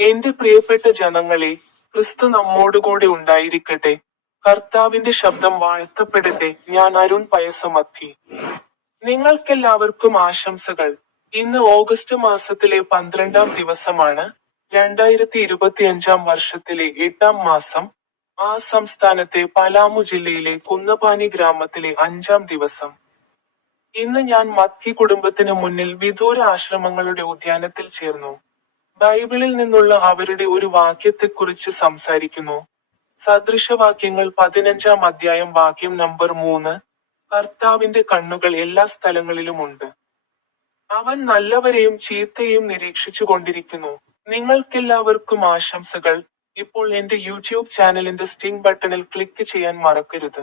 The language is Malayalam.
എന്റെ പ്രിയപ്പെട്ട ജനങ്ങളെ ക്രിസ്തു നമ്മോടുകൂടെ ഉണ്ടായിരിക്കട്ടെ. കർത്താവിന്റെ ശബ്ദം വാഴ്ത്തപ്പെടട്ടെ. ഞാൻ അരുൺ പയസമത്തി നിങ്ങൾക്കെല്ലാവർക്കും ആശംസകൾ. ഇന്ന് ഓഗസ്റ്റ് മാസത്തിലെ പന്ത്രണ്ടാം ദിവസമാണ് രണ്ടായിരത്തി ഇരുപത്തിയഞ്ചാം വർഷത്തിലെ എട്ടാം മാസം. ആ സംസ്ഥാനത്തെ പലാമു ജില്ലയിലെ കുന്നപാനി ഗ്രാമത്തിലെ അഞ്ചാം ദിവസം. ഇന്ന് ഞാൻ മത്തി കുടുംബത്തിന് മുന്നിൽ വിദൂര ആശ്രമങ്ങളുടെ ഉദ്യാനത്തിൽ ചേർന്നു. ബൈബിളിൽ നിന്നുള്ള അവരുടെ ഒരു വാക്യത്തെക്കുറിച്ച് സംസാരിക്കുന്നു. സദൃശവാക്യങ്ങൾ പതിനഞ്ചാം അധ്യായം വാക്യം നമ്പർ മൂന്ന്. കർത്താവിന്റെ കണ്ണുകൾ എല്ലാ സ്ഥലങ്ങളിലും ഉണ്ട്. അവൻ നല്ലവരെയും ചീത്തയെയും നിരീക്ഷിച്ചു കൊണ്ടിരിക്കുന്നു നിങ്ങൾക്കെല്ലാവർക്കും ആശംസകൾ. ഇപ്പോൾ എന്റെ യൂട്യൂബ് ചാനലിന്റെ സ്റ്റിംഗ് ബട്ടണിൽ ക്ലിക്ക് ചെയ്യാൻ മറക്കരുത്.